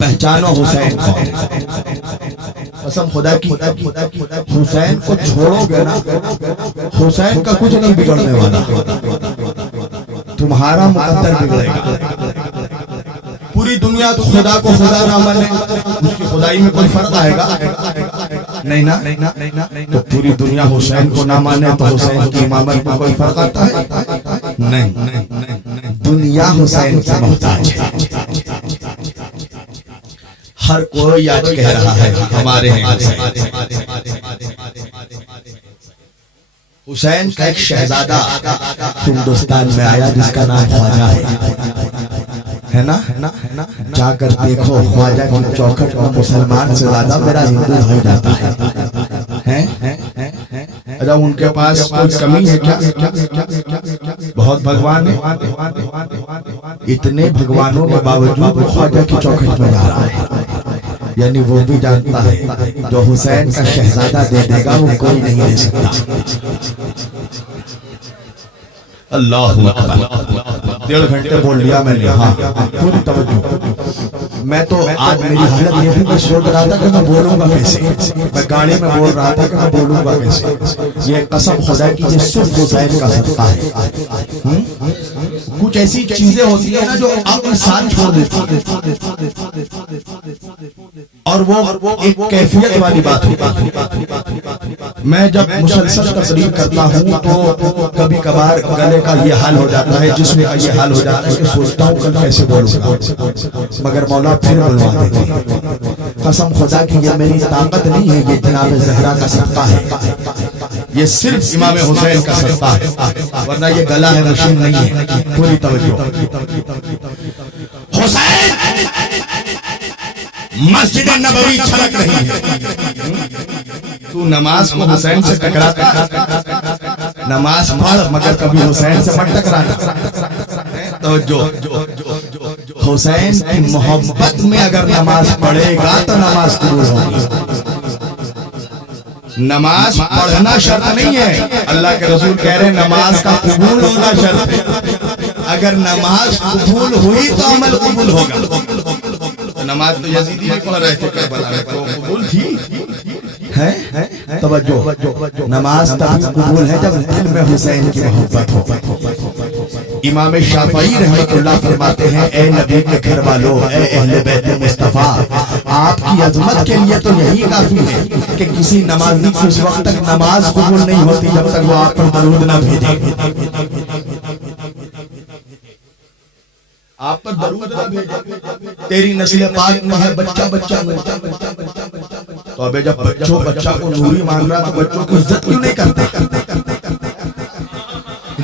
पहचानो हुसैन को, कसम खुदा की, हुसैन को छोड़ोगे ना, हुसैन का कुछ नहीं बिगड़ने वाला, तुम्हारा मुकद्दर बिगड़ेगा। पूरी दुनिया तो खुदा को खुदा ना माने, उसकी खुदाई में कोई फर्क आएगा? नहीं ना। तो पूरी दुनिया हुसैन को ना माने तो हुसैन की इमामत में कोई फर्क आता है? नहीं। दुनिया हुसैन की मोहताज है। हर कोई आज कह रहा है हमारे हैं हुसैन का एक शहजादा हिंदुस्तान में आया जिसका नाम ख्वाजा है ना। जाकर देखो ख्वाजा की चौखट में मुसलमान से ज्यादा मेरा हिंदू भाई जाता है। अरे उनके पास कोई कमी है क्या? बहुत भगवान है, इतने भगवानों के बावजूद ख्वाजा की चौखट में जा रहा है। यानी वो भी जानता है जो हुसैन का शहजादा दे देगा वो कोई नहीं दे सकता। अल्लाह अकबर। 1.5 घंटे बोल लिया मैंने। हाँ, पूरी तवज्जो। मैं तो आज मेरी हालत ये भी, मैं सोच रहा था कि मैं बोलूंगा कैसे, मैं गाड़ी में बोल रहा था कि मैं बोलूंगा कैसे। ये कसम खुदा की ये सिर्फ हुसैन का सदका है। कुछ ऐसी चीजें होती है ना जो आप साथ छोड़ देते और वो एक कैफियत वाली बात है। मैं जब मुसलसल तकरीर करता हूँ तो कभी कभार गले का ये हाल हो जाता है, जिसमें का ये हाल हो जाता है कि सोचता हूँ कल कैसे बोलूंगा, मगर मौला फिर बुलवा देते हैं। कसम खुदा की ये मेरी ताकत नहीं है, ये जनाब ज़हरा का सदका है, ये सिर्फ इमाम हुसैन का सदका है, वरना ये गला है मशीन नहीं है। पूरी तवज्जो। हुसैन मस्जिद नबवी छलक रही है, तू नमाज को हुसैन से टकराता, नमाज पढ़ मगर कभी हुसैन से मत टकराना। तो जो हुसैन की मोहब्बत में अगर नमाज पढ़ेगा तो नमाज कबूल होगी। नमाज पढ़ना शर्त नहीं है, अल्लाह के रसूल कह रहे हैं नमाज का कबूल होना शर्त है। अगर नमाज कबूल हुई तो अमल कबूल होगा। नमाज तो यजीदी भी पढ़ रहे थे करबला में, तो कबूल थी है। तवज्जो, नमाज तभी कबूल है जब दिल में हुसैन की मोहब्बत हो। इमाम शाफई रहमतुल्लाह फरमाते हैं, ए नबी के घर वालों, ए अहले बैत मुस्तफा, आपकी अजमत के लिए तो यही काफी है कि किसी नमाजी की उस वक्त तक नमाज कबूल नहीं होती जब तक वो आप पर दरूद ना भेजे। आप पर दरूद ना भेजे, तेरी नस्ल पाक में है बच्चा बच्चा में। तो अबे जब बच्चा को नूरी मान रहा तो बच्चों की इज्जत क्यों नहीं करते?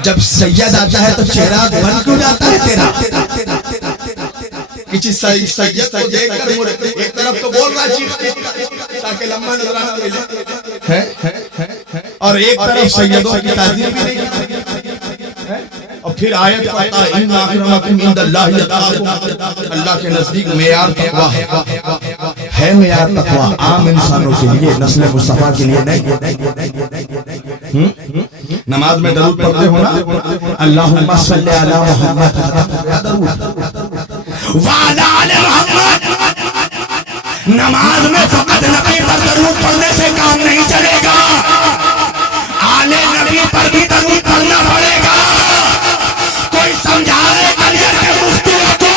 जब सैयद आता है तो चेहरा बन क्यों जाता है तेरा? किसी सैयद को देखकर एक तरफ तो बोल रहा है ताकि लंबा नजराना मिले है, और एक तरफ सैयदों की ताज़ीम भी नहीं है। और फिर आयत आता है, इन्ना अक्रमकुम इंदल्लाहि अत्क़ाकुम, अल्लाह के नजदीक मेयार तकवा है मेयार तकवा आम इंसानों के लिए, नस्ल मुस्तफा के लिए नहीं। नमाज में दरूद पढ़ते हो ना, अल्लाहुम्मा सल्ली अला मुहम्मद व अला आले मुहम्मद। नमाज में फकत नबी पर दरूद पढ़ने से काम नहीं चलेगा, आले नबी पर भी दरूद पढ़ना पड़ेगा। कोई समझाए अलियर के मुफ्तियों को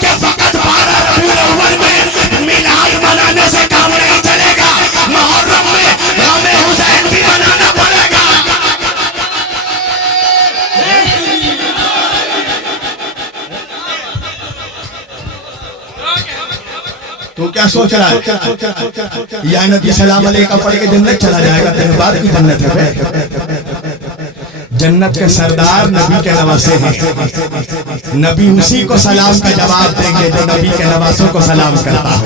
कि फकत 12 रबीउल अव्वल में मिलाद मनाने से काम नहीं चलेगा, मुहर्रम में गमे हुसैन भी मनाना पड़ेगा। तो क्या सोच रहा है? या नबी सलाम अलैका पढ़ के जन्नत चला जाएगा? तेरे बाद की जन्नत है। जन्नत के सरदार नबी के नवासे हैं, नबी उसी को सलाम का जवाब देंगे जो नबी के नवासों को सलाम करता है।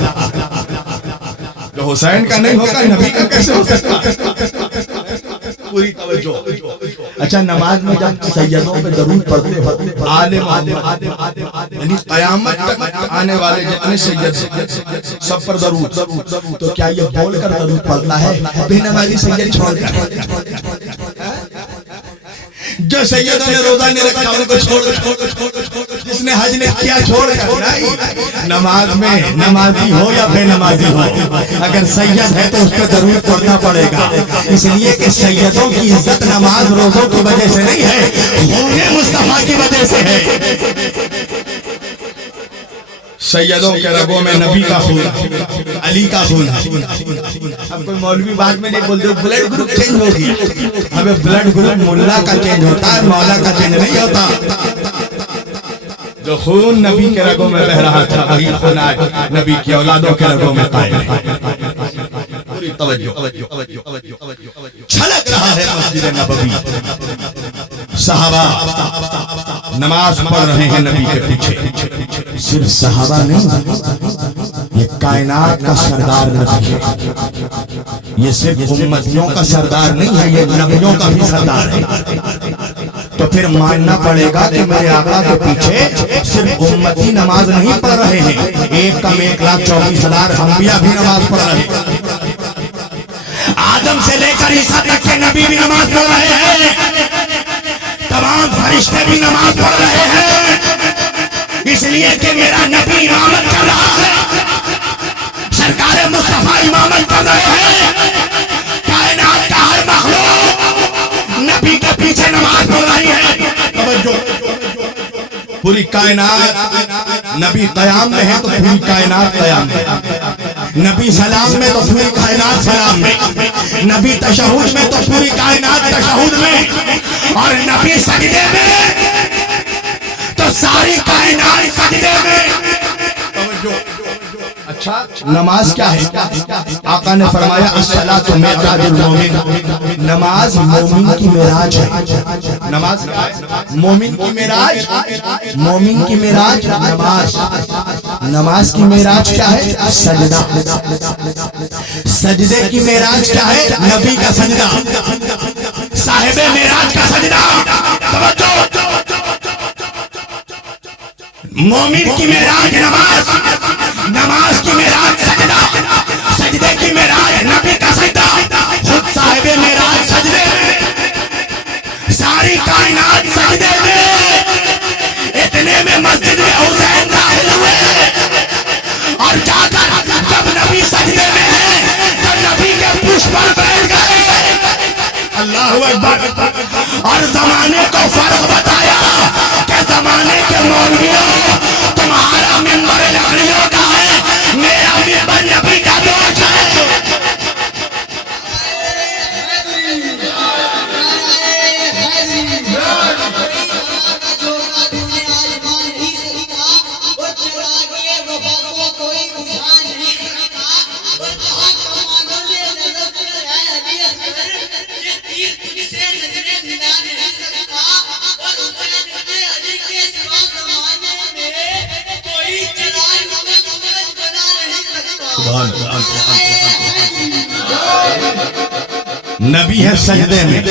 जो हुसैन का नहीं होगा नबी का कैसे हो सकता? पूरी तवज्जो। अच्छा, नमाज में जब सैयदों पे दरूद पढ़ते हो, आले यानी क़यामत तक आने वाले जितने सैयद सब पर दरूद, तो क्या ये बोलकर दरूद पढ़ता है बेनमाजी सैयद छोड़कर? जो सैयदों ने रोजा नहीं रखा उनको छोड़, जिसने हज ने किया छोड़ कर, नहीं। नमाज में नमाजी हो या बेनमाजी हो, अगर सैयद है तो उसको दरूद पढ़ना पड़ेगा, इसलिए कि सैयदों की इज्जत नमाज रोजों की वजह से नहीं है, खून मुस्तफा की वजह से है। सैयदों के रगों में नबी का खून, अली का खून है। अब कोई मौलवी बाद में नहीं बोलते ब्लड ग्रुप चेंज हो गया। अबे ब्लड ग्रुप मुल्ला का चेंज होता है, मौला का चेंज नहीं होता। जो खून नबी के रगों में बह रहा था वही खून आज नबी की औलादों के रगों में कायम है। पूरी तवज्जो। छलक रहा है मस्जिद नबवी, सहाबा नमाज पढ़ रहे हैं नबी के पीछे। सिर्फ सहाबा नहीं, ये कायनात का सरदार नबी है। ये सिर्फ उम्मतियों का सरदार नहीं है, ये नबियों का भी सरदार है। तो फिर मानना पड़ेगा कि मेरे आका के पीछे सिर्फ उम्मती नमाज नहीं पढ़ रहे हैं, 1,24,000 अंबिया भी नमाज पढ़ रहे हैं। आदम से लेकर ईसा तक के नबी भी नमाज पढ़ रहे हैं, तमाम फरिश्ते भी नमाज पढ़ रहे हैं। इसलिए कि मेरा नबी इमामत कर रहा है, सरकार मुस्तफा इमामत कर रहे हैं। कायनात का हर मखलूक नबी के पीछे नमाज पढ़ रही है। पूरी कायनात नबी कयाम में है तो पूरी कायनात कयाम में, नबी सलाम में तो पूरी कायनात सलाम में, नबी तशहुद में तो पूरी कायनात तशहुद में, और नबी सजदे में तो सारी कायनात सजदे में। अच्छा, नमाज क्या है? आका ने फरमाया अस्सलातु मिअराजुल मोमिन, नमाज मोमिन की मेराज है। नमाज मोमिन की मेराज, मोमिन की मेराज नमाज। नमाज की मेराज क्या है? सजदा। सजदे की मेराज क्या है? नबी का सजदा, साहिबे मेराज का सजदा। मोमिन की मेराज नमाज, नमाज की मेराज सजदा, सजदे की मेराज नबी का सजदा, खुद साहिबे मेराज सजदे में, सारी कायनात सजदे में। इतने में मस्जिद में हुसैन दाखिल हुए और जाकर जब नबी सजदे में है तो नबी के पुष्प पर बैठ गए। अल्लाहु अकबर। और जमाने को फर्क बताया कि जमाने के मौलवियों तुम्हारा मिंबर लकड़ियों का है, मेरा मिंबर नबी का दोष है। नबी है सजदे में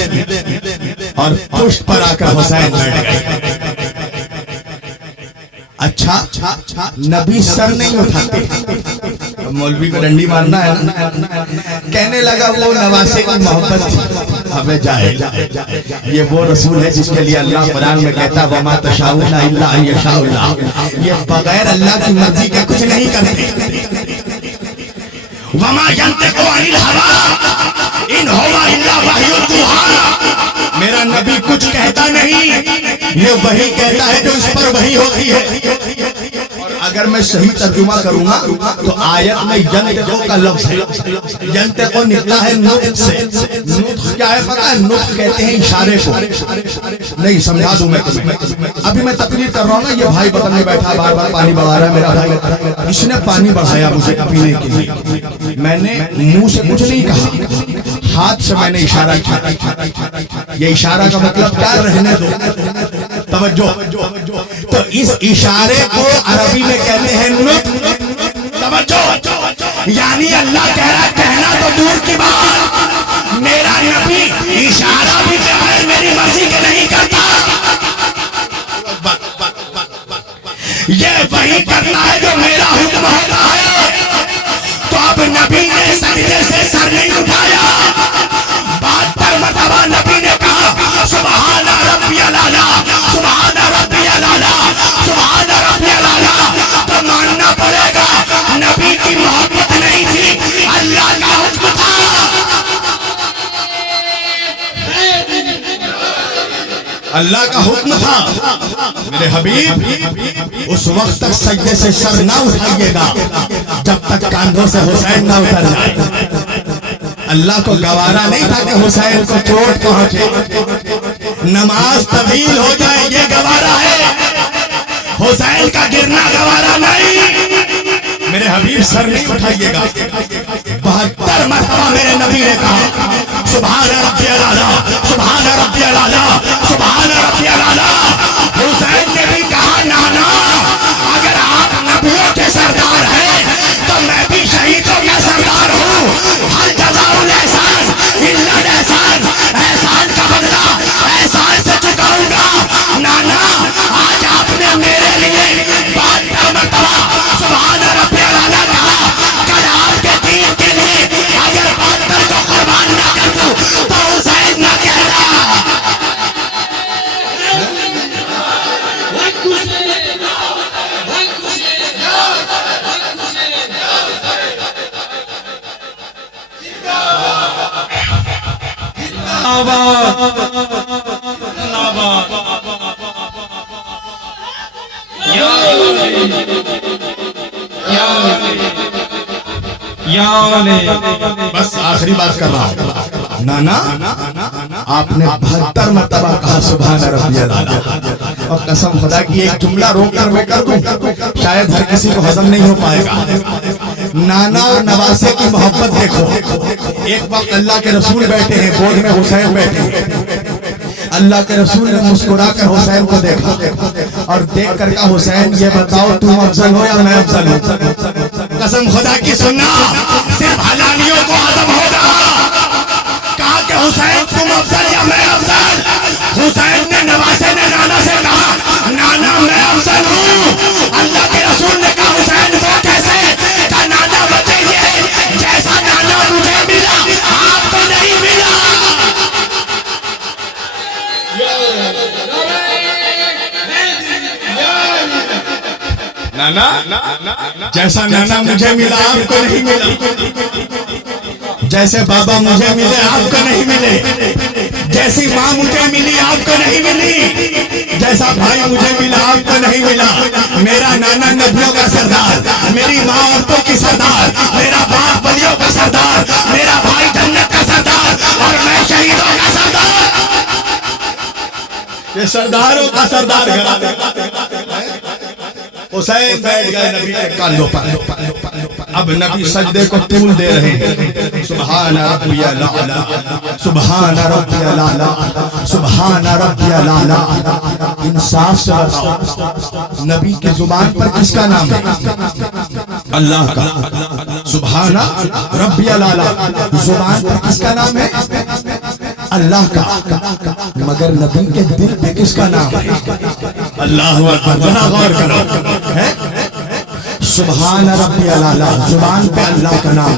और पुष्प पर आकर हुसैन बैठ गए। अच्छा, नबी सर नहीं उठाते, मौलवी को डंडी मारना है। कहने लगा वो नवासे की मोहब्बत थी, हमें जाए। ये वो रसूल है जिसके लिए अल्लाह कुरान में कहता वमा तशाऊना इल्ला अन यशाअल्लाह, ये बगैर अल्लाह की मर्जी के कुछ नहीं करते। वमा यंतिकु अनिल हवा इन हुवा इल्ला वह्युन यूहा, मेरा नबी कुछ कहता नहीं, ये वही कहता है जो इस पर वही होती है। अगर मैं सही तर्जुमा करूंगा तो आयत में यंतिकु का लफ्ज है, यंतिकु निकला है नुत्क से। नुत्क क्या है पता है? नुत्क कहते हैं इशारे को। नहीं समझा दूं मैं तुम्हें। अभी मैं तकरीर कर रहा हूँ ना, ये भाई बगल में बैठा बार बार पानी बढ़ा रहा है मेरा भाई, इसने पानी बढ़ाया मुझे पीने के लिए। मैंने मुंह से कुछ नहीं कहा, हाथ से मैंने इशारा किया। ये इशारा का मतलब क्या? रहने दो, तवज्जो। तो इस इशारे को अरबी में कहते हैं नुत्क, तवज्जो। यानी अल्लाह कह रहा है, कहना तो दूर की बात, मेरा नबी इशारा ये वही करता है जो मेरा हुक्म होता है। तो अब नबी ने सजदे से सर नहीं उठाया, 72 मरतबा नबी ने कहा सुभान रब्बियल आला, सुभान रब्बियल आला, सुभान रब्बियल आला। तो मानना पड़ेगा नबी की मोहब्बत नहीं थी, अल्लाह का हुक्म था। अल्लाह का हुक्म था। मेरे हबीब उस वक्त तक सजदे से सर ना उठाइएगा जब तक कांधों से हुसैन ना उतर जाए। अल्लाह को गवारा नहीं था कि हुसैन को चोट पहुंचे, नमाज तवील हो जाए ये गवारा है, हुसैन का गिरना गवारा नहीं। मेरे हबीब सर नहीं उठाइएगा। 72 मरतबा मेरे नबी ने कहा सुभान रब्बियल आला, सुभान रब्बियल आला, सुभान रब्बियल आला। हुसैन ने भी कहा नाना अगर आप नबियों के सरदार हैं तो मैं भी शहीदों का सरदार हूँ। हल जज़ाउल एहसान इल्ला एहसान, एहसान का बदला एहसान से चुकाऊंगा। नाना आज आपने मेरे लिए 72 मरतबा सुभान रब्बियल आला कहा, कल आपके दीन के लिए अगर 72 को कुर्बान ना कर दूं तो हुसैन ना कहना। बस आखिरी बात कर रहा हूँ। नाना आपने 72 मरतबा कहा सुभान रब्बियल आला, और कसम खुदा की एक जुमला रोक कर मैं कर दूं, शायद हर किसी को हजम नहीं हो पाएगा। नाना और नवासे की मोहब्बत देखो। एक वक्त अल्लाह के रसूल बैठे हैं, गोद में हुसैन बैठे हैं। अल्लाह के रसूल ने मुस्कुरा कर हुसैन को देखा और देख कर कहा हुसैन ये बताओ तुम अफजल हो या मैं अफजल हूँ। कसम खुदा की सुनना, सिर्फ हलालियों को हजम होगा। कहा कि हुसैन तुम अफजल या मैं अफजल। हुसैन ने नवासे ने नाना से कहा नाना मैं अफजल हूँ। अल्लाह के रसूल ने कहा हुसैन वो कैसे? कहा नाना बताइए जैसा नाना मुझे मिला आपको नहीं मिला। नाना जैसा नाना मुझे मिला आपको नहीं मिला, जैसे बाबा मुझे मिले आपको नहीं मिले, जैसी माँ मुझे मिली आपको नहीं मिली, जैसा भाई मुझे मिला आपको नहीं मिला। मेरा नाना नबियों का सरदार, मेरी माँ औरतों की सरदार, मेरा बाप बलियों का सरदार, मेरा भाई जन्नत का सरदार और मैं शहीदों का सरदार। ये सरदारों का सरदार हुसैन बैठ गए नबी के कांधों पर। अब नबी सजदे को तूल दे रहे हैं। सुभान रब्बियल आला, सुभान रब्बियल आला, सुभान रब्बियल आला। इंसाफ से बताओ नबी के जुबान पर किसका नाम है? अल्लाह का। सुभान रब्बियल आला जुबान पर किसका नाम है? अल्लाह का। मगर नबी के दिल पे किसका नाम है? अल्लाह अकबर। जरा गौर करो है सुभान रब्बियल आला जुबान पे अल्लाह का नाम,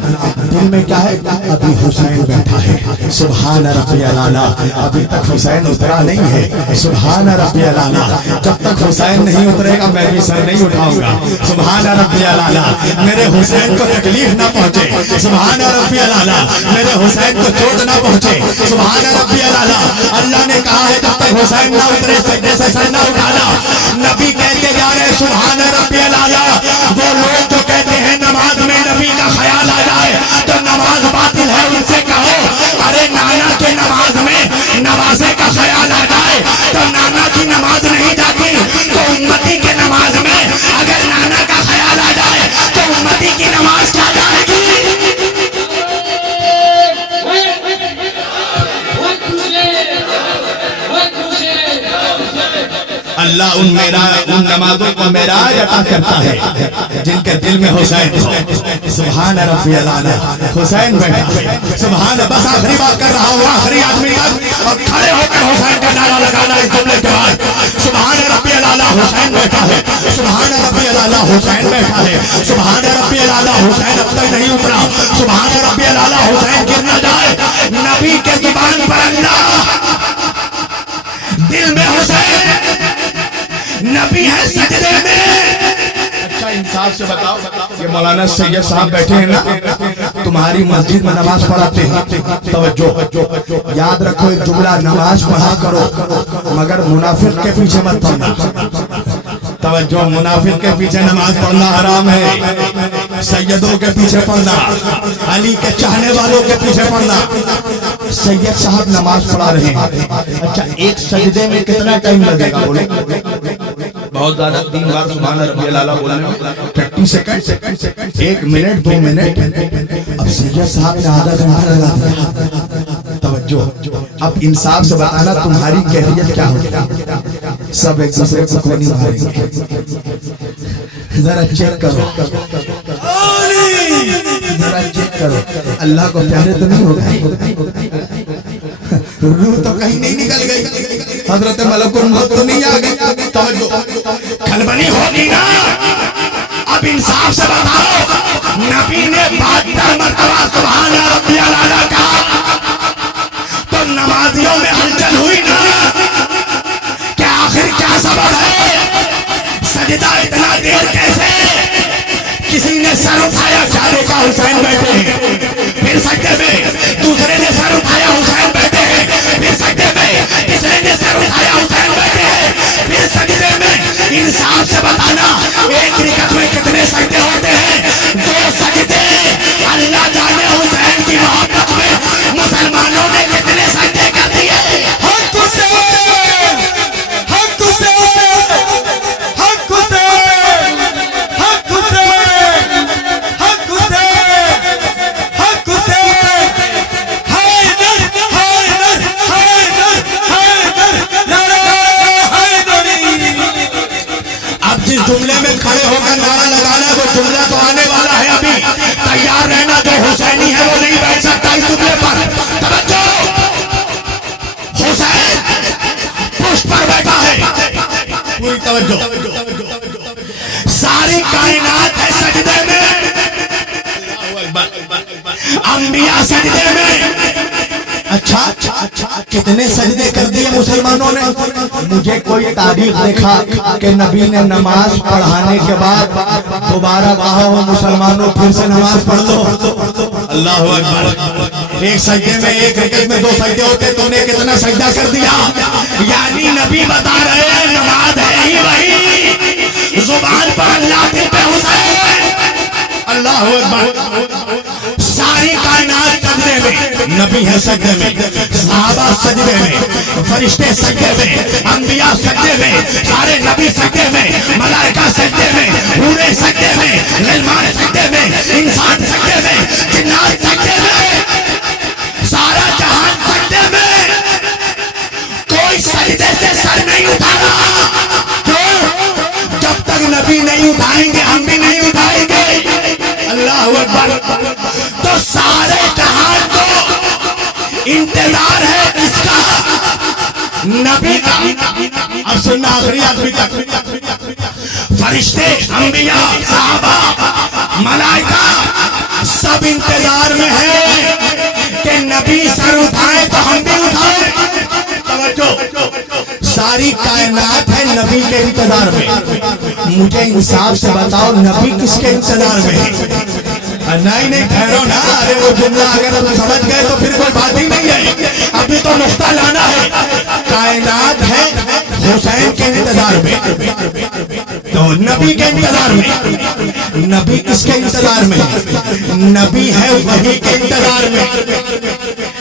दिल में क्या है? अभी हुसैन बैठा है। सुभान रब्बियल आला, अभी तक हुसैन उतरा नहीं है। सुभान रब्बियल आला, जब तक हुसैन नहीं उतरेगा मैं भी सर नहीं उठाऊंगा। सुभान रब्बियल आला, मेरे हुसैन को तकलीफ ना पहुंचे। सुभान रब्बियल आला, मेरे हुसैन को चोट ना पहुंचे। सुभान रब्बियल आला। अल्लाह ने कहा है जब तक हुसैन ना उतरे सजदे से सर ना उठाना। नबी कहते जा रहे सुभान रब्बियल आला। वो लोग जो कहते हैं नमाज में नबी का ख्याल आ जाए तो नमाज बातिल है, उनसे कहो अरे नाना के नमाज में नवासे का ख्याल आ जाए तो नाना की नमाज नहीं जाती, तो उम्मती के नमाज में अगर नाना का ख्याल आ जाए तो उम्मती की नमाज क्या जाएगी? अल्लाह उन नमाजों को मेराज अता करता है जिनके दिल में हुसैन हो। सुभान रब्बियल आला, हुसैन बैठा। सुभान, बस आखिरी बात कर रहा हूँ, आखिरी आदमी और खड़े होकर हुसैन का नारा लगाना इस जुमले के बाद। सुभान रब्बियल आला। आला हुसैन बैठा है, सुभान रब्बियल आला हुसैन बैठा है, सुभान रब्बियल आला हुसैन अब तक नहीं उतरा, सुभान रब्बियल आला हुसैन गिर न जाए। नबी के जुबान पर अल्लाह, दिल में हुसैन, नबी है सजदे में। अच्छा इंसाफ से बताओ, ये मौलाना सैयद साहब बैठे हैं ना, तुम्हारी मस्जिद में नमाज पढ़ाते हैं, तवज्जो, याद रखो एक जुमला, नमाज पढ़ा करो मगर मुनाफिक के पीछे मत पढ़ना। तवज्जो, मुनाफिक के पीछे नमाज पढ़ना हराम है, सैयदों के पीछे पढ़ना, अली के चाहने वालों के पीछे पढ़ना। सैयद साहब नमाज पढ़ा रहे हैं, अच्छा एक सजदे में कितना टाइम लगेगा बोले? बहुत ज्यादा, 3 बार सुभान रब्बियल आला बोलने में 30 सेकंड, 1 मिनट 2 मिनट। अब सैयद साहब ने आधा घंटा लगा दिया। तवज्जो, अब इंसाफ से बताना तुम्हारी कैफियत क्या होगी? सब एक दूसरे को गोली मारेंगे, जरा चेक करो, जरा चेक करो, अल्लाह को प्यारे तो नहीं होगा? रूह तो कहीं नहीं निकल गई, हजरत मलकुल मौत तो नहीं आ गई। तवज्जो, खलबली होगी ना? अब इंसाफ से बताओ, नबी ने 72 मरतबा सुभान रब्बियल आला कहा तो नमाजियों में हलचल हुई ना? क्या आखिर क्या सबब है? सजदा इतना देर कैसे? किसी ने सर उठाया, क्या देखा? हुसैन बैठे हैं, फिर सजदे में, दूसरे ने सर उठाया, हुसैन बैठे हैं, फिर सजदे में, तीसरे ने सर उठाया, हुसैन बैठे हैं, फिर सजदे में। इंसाफ से बताना, एक रिकत में कितने सजदे होते हैं? 2 सजदे। अल्लाह जाने हुसैन की मोहब्बत में मुसलमानों ने कितने सजदे कर दिए। हक हुसैन, हक हुसैन, हक हुसैन, हक हुसैन, हक हुसैन, हक हुसैन, हैदर, हैदर, हैदर, हैदर, नारा हैदरी। अब जिस जुमले में खड़े होकर नारा लगाना, वो जुमला तो आने वाला है, अभी तैयार रहना। जो हुसैनी है वो नहीं बैठ सकता इस जुमले पर। तवज्जो, हुसैन पुष्प पर बैठा है, पूरी तवज्जो, सारी कायनात है सजदे में, अंबिया सजदे में। अच्छा, कितने सजदे कर दिए मुसलमानों ने? मुझे कोई तारीख देखा कि नबी ने नमाज पढ़ाने के बाद दोबारा कहा हो मुसलमानों फिर से नमाज पढ़ लो? अल्लाह हू अकबर। एक सजदे में, एक रकअत में 2 सजदे होते, तुमने कितना सजदा कर दिया? यानी नबी बता रहे हैं नमाज है ही वही, जुबान पर अल्लाह, दिल पे हुसैन। अल्लाह हू अकबर। सारी कायनात सजदे में, नबी है सजदे में, सहाबा सजदे में, फरिश्ते सजदे में, अंबिया सजदे में, सारे नबी सजदे में, मलाइका सजदे में, हूरे सजदे में, गिलमान सजदे में, इंसान सजदे में, जिन्नात सजदे में, सारा जहान सजदे में। कोई सजदे से सर नहीं उठा रहा। क्यों? जब तक नबी नहीं उठाएंगे हम भी नहीं उठाएंगे। अल्लाह अकबर। तो सारे जहान को इंतजार है किसका? नबी का। अब सुनना आखिरी आखिरी तक। फरिश्ते, अंबिया, सहाबा, मलाइका सब इंतजार में है कि नबी सर उठाए तो हम भी उठाए। तवज्जो, सारी कायनात है नबी के इंतजार में। मुझे इंसाफ से बताओ, नबी किसके इंतजार में है? नहीं ठहरो ना, अरे वो जुमला अगर तुम समझ गए तो फिर कोई बात ही नहीं है, अभी तो नुक्ता लाना है। कायनात है हुसैन के इंतजार में, तो नबी के इंतजार में। नबी किसके इंतजार में? नबी है वही के इंतजार में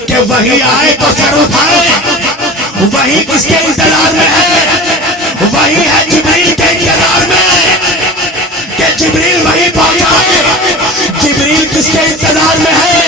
कि वही आए तो सर उठाए। वही किसके इंतजार में है? वही है जिब्रील के इंतजार में कि जिब्रील वही पहुंचाए। जिब्रील किसके इंतजार में है?